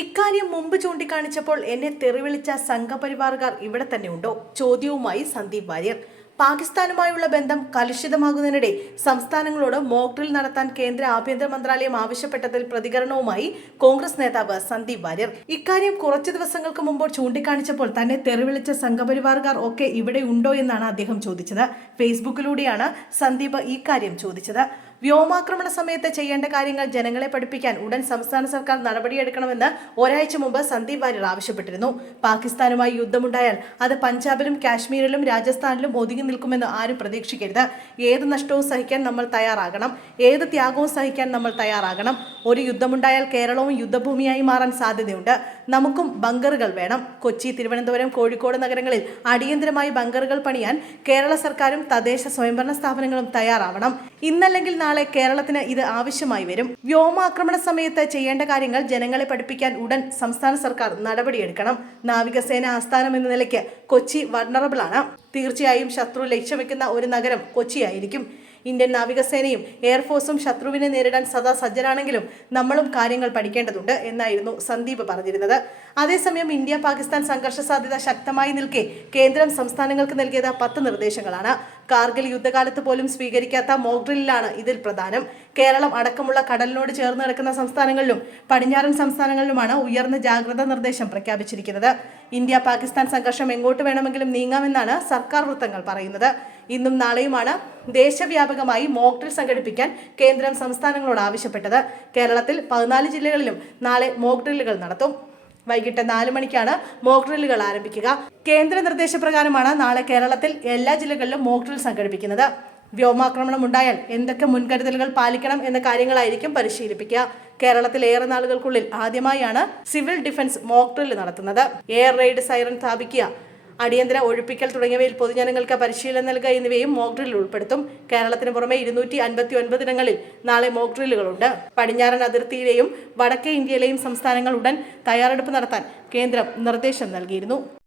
ഇക്കാര്യം മുമ്പ് ചൂണ്ടിക്കാണിച്ചപ്പോൾ എന്നെ തെറിവിളിച്ച സംഘപരിവാറുകാർ ഇവിടെ തന്നെ ഉണ്ടോ ചോദ്യവുമായി സന്ദീപ് വാര്യർ. പാകിസ്ഥാനുമായുള്ള ബന്ധം കലുഷിതമാകുന്നതിനിടെ സംസ്ഥാനങ്ങളോട് മോക്ക് ഡ്രിൽ നടത്താൻ കേന്ദ്ര ആഭ്യന്തര മന്ത്രാലയം ആവശ്യപ്പെട്ടതിൽ പ്രതികരണവുമായി കോൺഗ്രസ് നേതാവ് സന്ദീപ് വാര്യർ. ഇക്കാര്യം കുറച്ചു ദിവസങ്ങൾക്ക് മുമ്പ് ചൂണ്ടിക്കാണിച്ചപ്പോൾ തന്നെ തെറിവിളിച്ച സംഘപരിവാറുകാർ ഒക്കെ ഇവിടെ ഉണ്ടോ എന്നാണ് അദ്ദേഹം ചോദിച്ചത്. ഫേസ്ബുക്കിലൂടെയാണ് സന്ദീപ് ഇക്കാര്യം ചോദിച്ചത്. വ്യോമാക്രമണ സമയത്ത് ചെയ്യേണ്ട കാര്യങ്ങൾ ജനങ്ങളെ പഠിപ്പിക്കാൻ ഉടൻ സംസ്ഥാന സർക്കാർ നടപടിയെടുക്കണമെന്ന് ഒരാഴ്ച മുമ്പ് സന്ദീപ് വാര്യർ ആവശ്യപ്പെട്ടിരുന്നു. പാകിസ്ഥാനുമായി യുദ്ധമുണ്ടായാൽ അത് പഞ്ചാബിലും കാശ്മീരിലും രാജസ്ഥാനിലും ഒതുങ്ങി നിൽക്കുമെന്ന് ആരും പ്രതീക്ഷിക്കരുത്. ഏത് നഷ്ടവും സഹിക്കാൻ നമ്മൾ തയ്യാറാകണം. ഏത് ത്യാഗവും സഹിക്കാൻ നമ്മൾ തയ്യാറാകണം. ഒരു യുദ്ധമുണ്ടായാൽ കേരളവും യുദ്ധഭൂമിയായി മാറാൻ സാധ്യതയുണ്ട്. നമുക്കും ബങ്കറുകൾ വേണം. കൊച്ചി തിരുവനന്തപുരം കോഴിക്കോട് നഗരങ്ങളിൽ അടിയന്തരമായി ബങ്കറുകൾ പണിയാൻ കേരള സർക്കാരും തദ്ദേശ സ്വയംഭരണ സ്ഥാപനങ്ങളും തയ്യാറാവണം. ഇന്നല്ലെങ്കിൽ നാളെ കേരളത്തിന് ഇത് ആവശ്യമായി വരും. വ്യോമാക്രമണ സമയത്ത് ചെയ്യേണ്ട കാര്യങ്ങൾ ജനങ്ങളെ പഠിപ്പിക്കാൻ ഉടൻ സംസ്ഥാന സർക്കാർ നടപടിയെടുക്കണം. നാവികസേന ആസ്ഥാനം എന്ന നിലയ്ക്ക് കൊച്ചി വൾണറബിൾ ആണ്. തീർച്ചയായും ശത്രു ലക്ഷ്യം വെക്കുന്ന ഒരു നഗരം കൊച്ചിയായിരിക്കും. ഇന്ത്യൻ നാവികസേനയും എയർഫോഴ്സും ശത്രുവിനെ നേരിടാൻ സദാ സജ്ജരാണെങ്കിലും നമ്മളും കാര്യങ്ങൾ പഠിക്കേണ്ടതുണ്ട് എന്നായിരുന്നു സന്ദീപ് പറഞ്ഞിരുന്നത്. അതേസമയം ഇന്ത്യ പാകിസ്ഥാൻ സംഘർഷ സാധ്യത ശക്തമായി നിൽക്കെ കേന്ദ്രം സംസ്ഥാനങ്ങൾക്ക് നൽകിയത് പത്ത് നിർദ്ദേശങ്ങളാണ്. കാർഗിൽ യുദ്ധകാലത്ത് പോലും സ്വീകരിക്കാത്ത മോക്ക് ഡ്രില്ലിലാണ് ഇതിൽ പ്രധാനം. കേരളം അടക്കമുള്ള കടലിനോട് ചേർന്ന് കിടക്കുന്ന സംസ്ഥാനങ്ങളിലും പടിഞ്ഞാറൻ സംസ്ഥാനങ്ങളിലുമാണ് ഉയർന്ന ജാഗ്രതാ നിർദ്ദേശം പ്രഖ്യാപിച്ചിരിക്കുന്നത്. ഇന്ത്യ പാകിസ്ഥാൻ സംഘർഷം എങ്ങോട്ട് വേണമെങ്കിലും നീങ്ങാമെന്നാണ് സർക്കാർ വൃത്തങ്ങൾ പറയുന്നത്. ഇന്നും നാളെയുമാണ് ദേശവ്യാപകമായി മോക്ഡ്രിൽ സംഘടിപ്പിക്കാൻ കേന്ദ്രം സംസ്ഥാനങ്ങളോട് ആവശ്യപ്പെട്ടത്. കേരളത്തിൽ പതിനാല് ജില്ലകളിലും നാളെ മോക്ഡ്രില്ലുകൾ നടത്തും. വൈകിട്ട് നാല് മണിക്കാണ് മോക്ക് ഡ്രില്ലുകൾ ആരംഭിക്കുക. കേന്ദ്ര നിർദ്ദേശപ്രകാരമാണ് നാളെ കേരളത്തിൽ എല്ലാ ജില്ലകളിലും മോക്ക് ഡ്രിൽ സംഘടിപ്പിക്കുന്നത്. വ്യോമാക്രമണം ഉണ്ടായാൽ എന്തൊക്കെ മുൻകരുതലുകൾ പാലിക്കണം എന്ന കാര്യങ്ങളായിരിക്കും പരിശീലിപ്പിക്കുക. കേരളത്തിൽ ഏറെ നാളുകൾക്കുള്ളിൽ ആദ്യമായാണ് സിവിൽ ഡിഫൻസ് മോക്ക് ഡ്രിൽ നടത്തുന്നത്. എയർ റെയ്ഡ് സൈറൺ സ്ഥാപിക്കുക. അടിയന്തര ഒഴിപ്പിക്കൽ തുടങ്ങിയവയിൽ പൊതുജനങ്ങൾക്ക് പരിശീലനം നൽകുക എന്നിവയും മോക്ക് ഡ്രിൽ ഉൾപ്പെടുത്തും. കേരളത്തിന് പുറമെ ഇരുന്നൂറ്റി അൻപത്തി ഒൻപതിടങ്ങളിൽ നാളെ മോക്ക് ഡ്രില്ലുകളുണ്ട്. പടിഞ്ഞാറൻ അതിർത്തിയിലെയും വടക്കേ ഇന്ത്യയിലെയും സംസ്ഥാനങ്ങൾ ഉടൻ തയ്യാറെടുപ്പ് നടത്താൻ കേന്ദ്രം നിർദ്ദേശം നൽകിയിരുന്നു.